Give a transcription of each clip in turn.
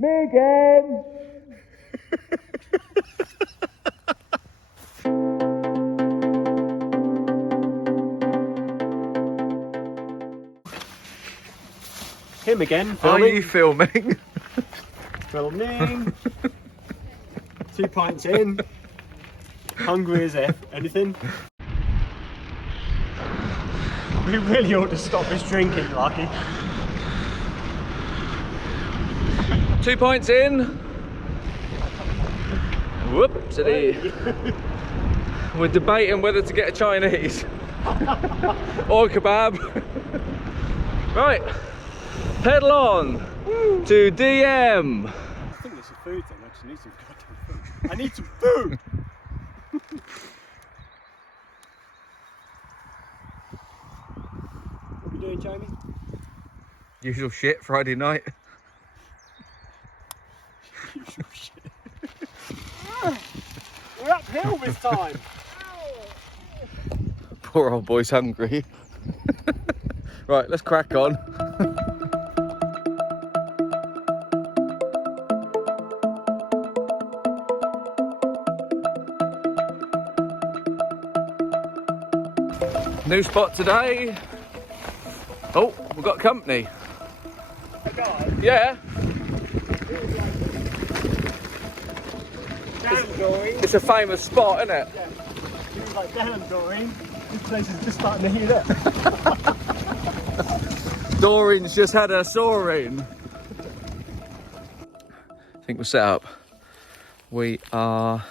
Me again! Him again, filming. Are you filming? Filming. 2 pints in. Hungry as anything. We really ought to stop this drinking, Lucky. 2 pints in. Whoopsie. We're debating whether to get a Chinese or a kebab. Right, pedal on to DM. I think it's a food thing. I just need some goddamn food. I need some food! What are we doing, Jamie? Usual shit, Friday night. Usual shit. We're uphill this time. Poor old boy's hungry. Right, let's crack on. New spot today. Oh, we've got company. Yeah. It's a famous spot, isn't it? Yeah. He was like, damn, Doreen, this place is just starting to heat up. Doreen's just had her soaring. I think we're set up. We are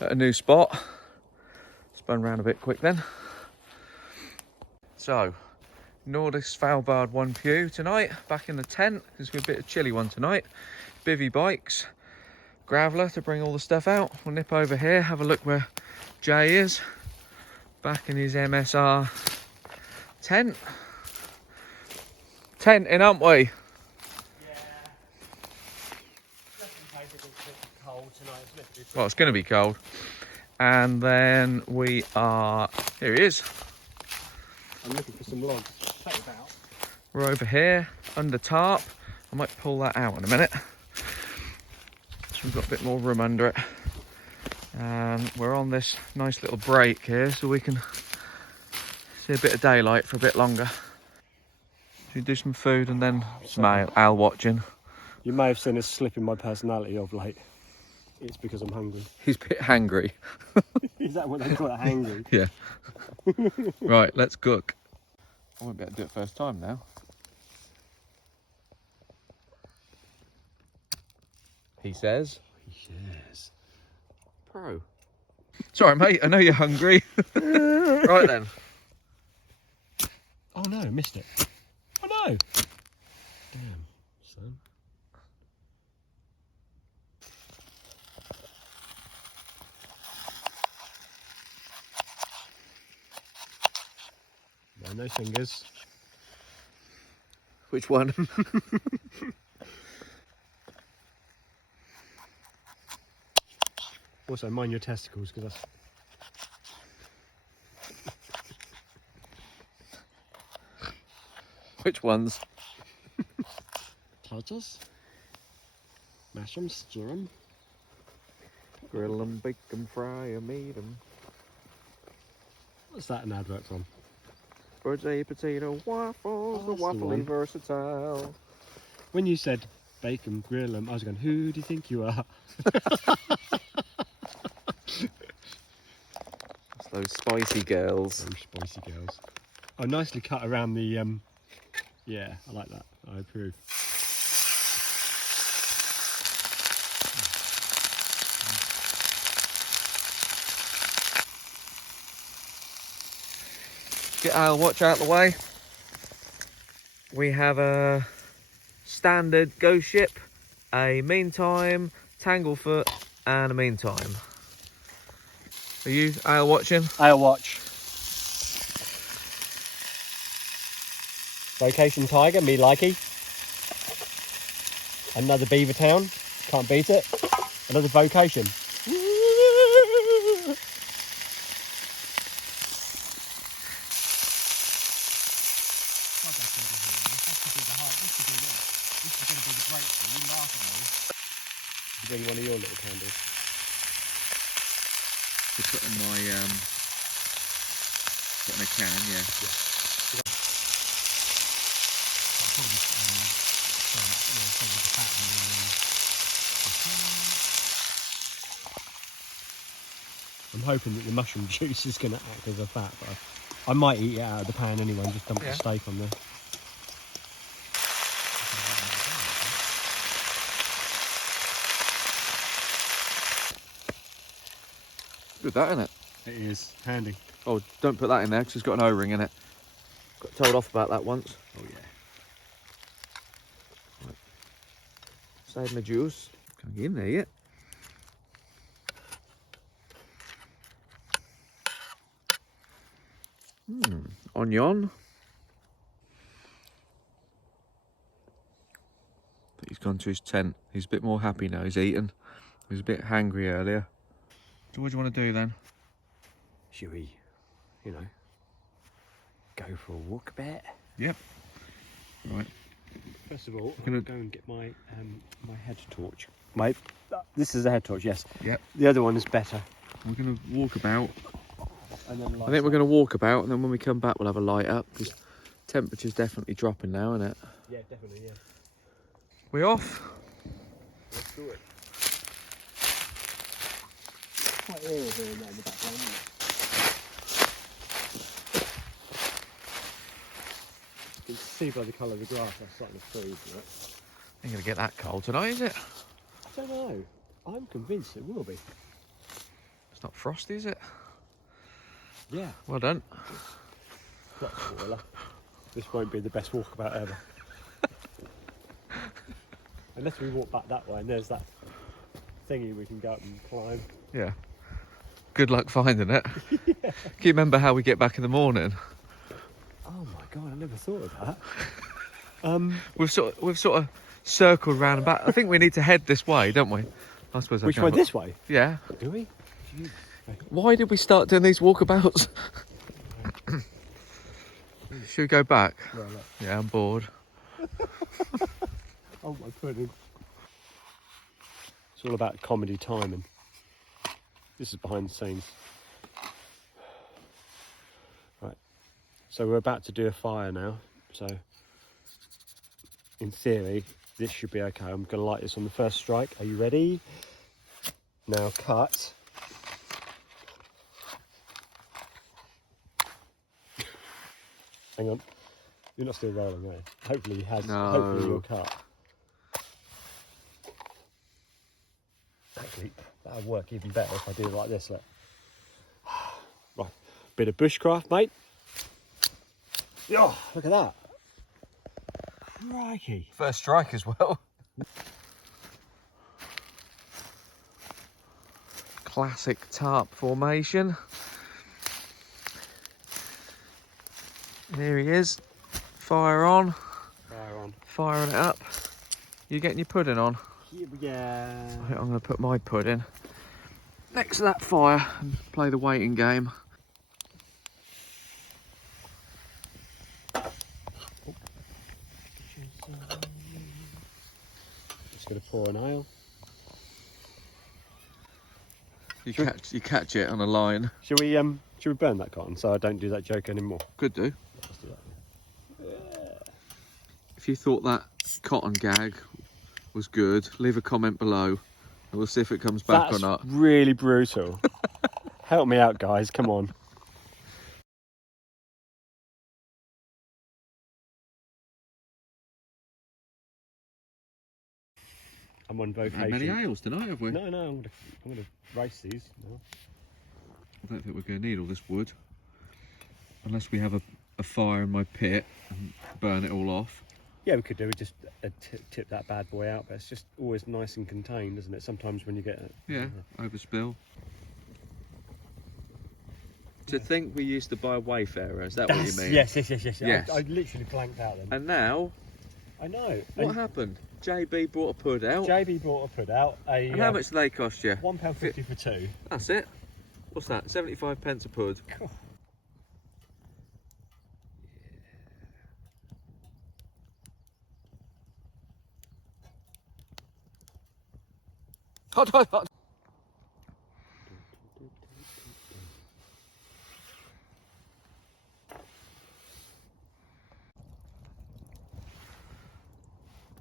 at a new spot. Spun round a bit quick then. So, Nordisk Svalbard 1 pew tonight, back in the tent. It's going to be a bit of chilly one tonight. Bivvy bikes, graveler to bring all the stuff out. We'll nip over here, have a look where Jay is, back in his MSR tent. Tenting, aren't we? Yeah. Just in case it gets a bit cold tonight. Well, it's going to be cold. And then we are, here he is. I'm looking for some logs. Check it out. We're over here under Tarp. I might pull that out in a minute. So we've got a bit more room under it. And we're on this nice little break here so we can see a bit of daylight for a bit longer. Should we do some food and then some ale watching? You may have seen a slip in my personality of late. It's because I'm hungry. He's a bit hangry. Is that what they call it, hangry? Yeah. Right, let's cook. I won't be able to do it first time now. He says. He says. Pro. Sorry, mate, I know you're hungry. Right then. Oh no, missed it. Oh no. Damn, son. No fingers. Which one? Also, mind your testicles, because that's... Which ones? Touches. Mash them, stir them. Grill them, bake them, fry them, eat them. What's that an advert from? Birthday potato waffles, the waffly versatile. When you said bake them, grill them, I was going, who do you think you are? It's those spicy girls. Those spicy girls. Oh, nicely cut around the, yeah, I like that. I approve. Get our watch out of the way. We have a standard ghost ship, a meantime, Tanglefoot, and a meantime. Are you ale watching? Ale watch. Vocation Tiger, me likey. Another Beaver Town, can't beat it. Another Vocation. This is going to be the breakthrough. Bring one of your little candles. To put in my put in a can, yeah. I'm hoping that the mushroom juice is going to act as a fat, but I might eat it out of the pan anyway and just dump the steak on there. Good that, isn't it? It is handy. Oh, don't put that in there because it's got an O-ring in it. Got told off about that once. Oh yeah. Right. Save my juice. Can't get in there yet. Onion. He's gone to his tent. He's a bit more happy now. He's eaten. He was a bit hangry earlier. So what do you want to do then? Should we, go for a walk a bit? Yep. Right. First of all, I'm I'm gonna going to go and get my my head torch. This is a head torch, yes. Yep. The other one is better. We're going to walk about. And then I think we're going to walk about, and then when we come back, we'll have a light up because temperature's definitely dropping now, isn't it? Yeah, definitely, yeah. We off? Let's do it. Quite eerie doing that in the background, isn't it? You can see by the colour of the grass that's starting to freeze, right? Ain't going to get that cold tonight, is it? I don't know. I'm convinced it will be. It's not frosty, is it? Yeah. Well done. Not spoiler. This won't be the best walkabout ever. Unless we walk back that way and there's that thingy we can go up and climb. Yeah. Good luck finding it. Yeah. Can you remember how we get back in the morning? Oh my god, I never thought of that. We've sort of circled round and back. I think we need to head this way, don't we? I suppose. Which way? This way? Yeah. Do we? Jeez. Why did we start doing these walkabouts? Should we go back? Right, look. Yeah, I'm bored. Oh my pudding. It's all about comedy timing. This is behind the scenes. Right. So we're about to do a fire now. So in theory, this should be okay. I'm going to light this on the first strike. Are you ready? Now cut. Hang on. You're not still rolling, are you? Hopefully he has. No. Hopefully you'll cut. Actually, that'll work even better if I do it like this, look. Right. Bit of bushcraft, mate. Oh, look at that. Crikey. First strike as well. Classic tarp formation. There he is. Fire on. Fire on. Firing it up. You getting your pudding on? Yeah. Right, I'm going to put my pudding next to that fire and play the waiting game. Just going to pour an ale. You catch it on a line. Should we burn that cotton so I don't do that joke anymore? Could do. Let's do that. Yeah. If you thought that cotton gag was good, leave a comment below and we'll see if it comes back That's or not. Really brutal. Help me out, guys. Come on. I'm on vocation. Had many ales tonight, have we? No, I'm gonna race these. No. I don't think we're going to need all this wood unless we have a fire in my pit and burn it all off. Yeah, we could do. We just tip that bad boy out, but it's just always nice and contained, isn't it? Sometimes when you get overspill. To think we used to buy Wayfarer, is that what you mean? Yes. Yes. I literally blanked out then. And now, I know. what happened? JB brought a pud out. JB brought a pud out. And how much do they cost you? £1.50 for two. That's it. What's that? 75 pence a pud. Hot, hot, hot.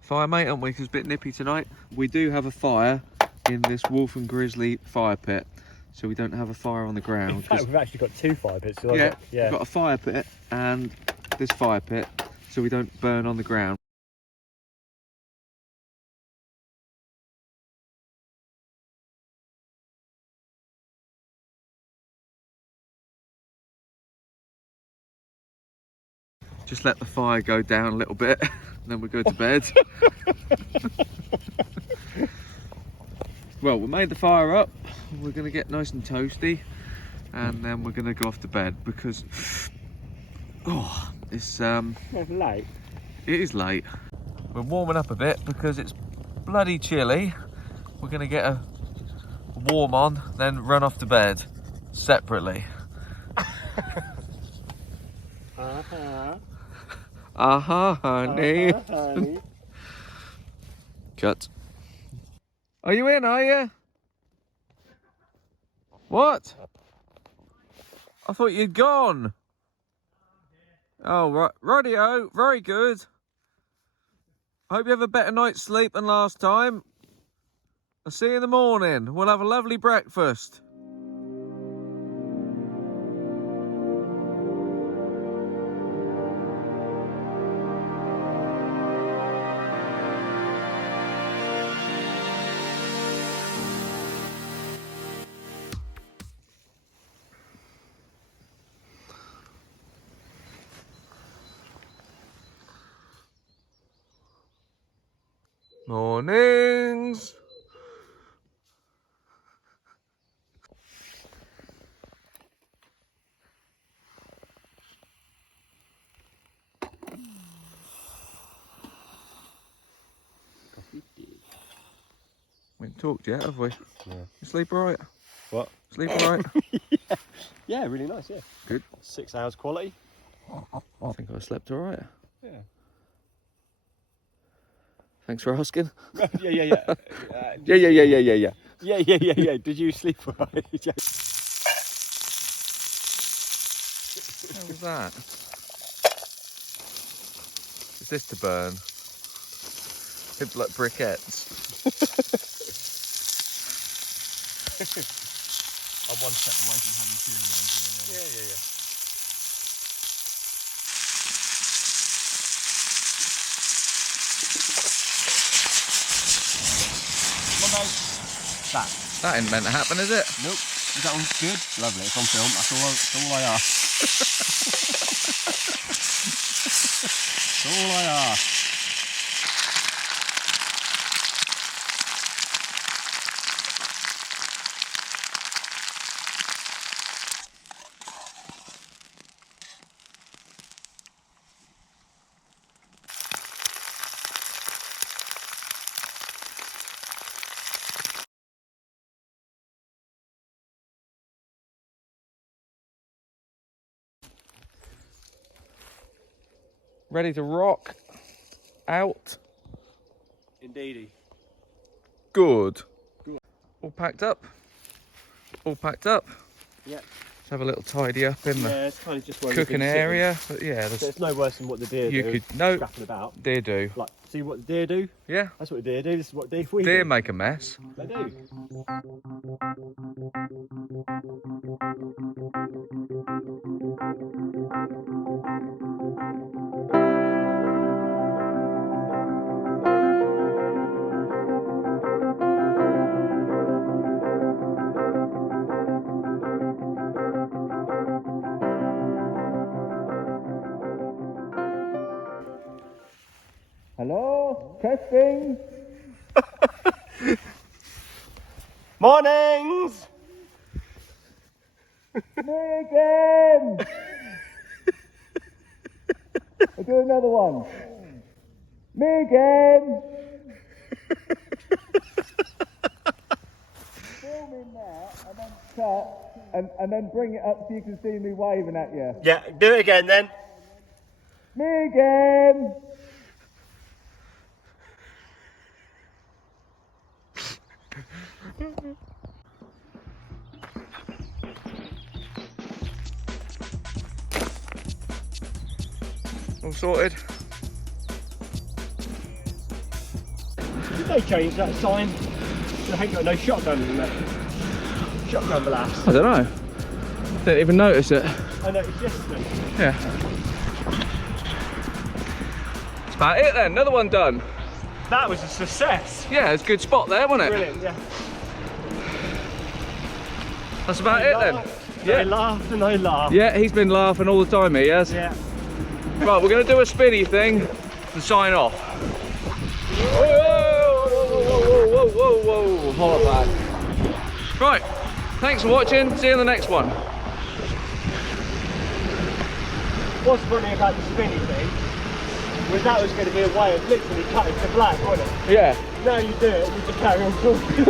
Fire, mate, aren't we? 'Cause it's a bit nippy tonight. We do have a fire in this wolf and grizzly fire pit, so we don't have a fire on the ground. In fact, we've actually got 2 fire pits. So yeah, yeah, we've got a fire pit and this fire pit, so we don't burn on the ground. Just let the fire go down a little bit, and then we go to bed. Well, we made the fire up. We're going to get nice and toasty, and then we're going to go off to bed because it's late. It is late. We're warming up a bit because it's bloody chilly. We're going to get a warm on, then run off to bed separately. Honey. Honey. Cut. Are you in, are you? What? I thought you'd gone. Oh, right. Rightio. Very good. Hope you have a better night's sleep than last time. I'll see you in the morning. We'll have a lovely breakfast. Mornings. We haven't talked yet, have we? Yeah. You sleep all right? What? Sleep all right? Yeah, really nice, yeah. Good. 6 hours quality. I think I slept all right. Yeah. Thanks for asking. Yeah. Yeah. Yeah. Did you sleep all right? Yeah. What was that? Is this to burn? It's like briquettes. I'm 1 step away from having Cheerios. Yeah. Come on, mate. That ain't meant to happen, is it? Nope. Is that one good? Lovely. It's on film. That's all I ask. That's all I ask. Ready to rock out. Indeedy. Good. Good. All packed up? All packed up? Yeah. Let's have a little tidy up in the It's kind of just where cooking area. But yeah, So it's no worse than what the deer you do. could no Scrapping about. deer do. Like, see what the deer do? Yeah. That's what the deer do. This is what we Deer do. make a mess. They do. Hello? Testing? Mornings! Me again! I'll do another one. Me again! Film in there and then cut and then bring it up so you can see me waving at you. Yeah, do it again then. Me again! All sorted. Did they change that sign? They ain't got no shotgun in there. Shotgun blast. I don't know. Didn't even notice it. I noticed yesterday. Yeah. That's about it then. Another one done. That was a success. Yeah, it's a good spot there, wasn't it? Brilliant, yeah. That's about it then. They laughed and they laughed. Yeah, he's been laughing all the time, he has. Yeah. Right, we're going to do a spinny thing to sign off. Whoa, whoa, whoa, whoa, whoa, hold back. Right, thanks for watching. See you in the next one. What's funny about the spinny thing was that was going to be a way of literally cutting to black, wasn't it? Yeah. Now you do it, you just carry on talking.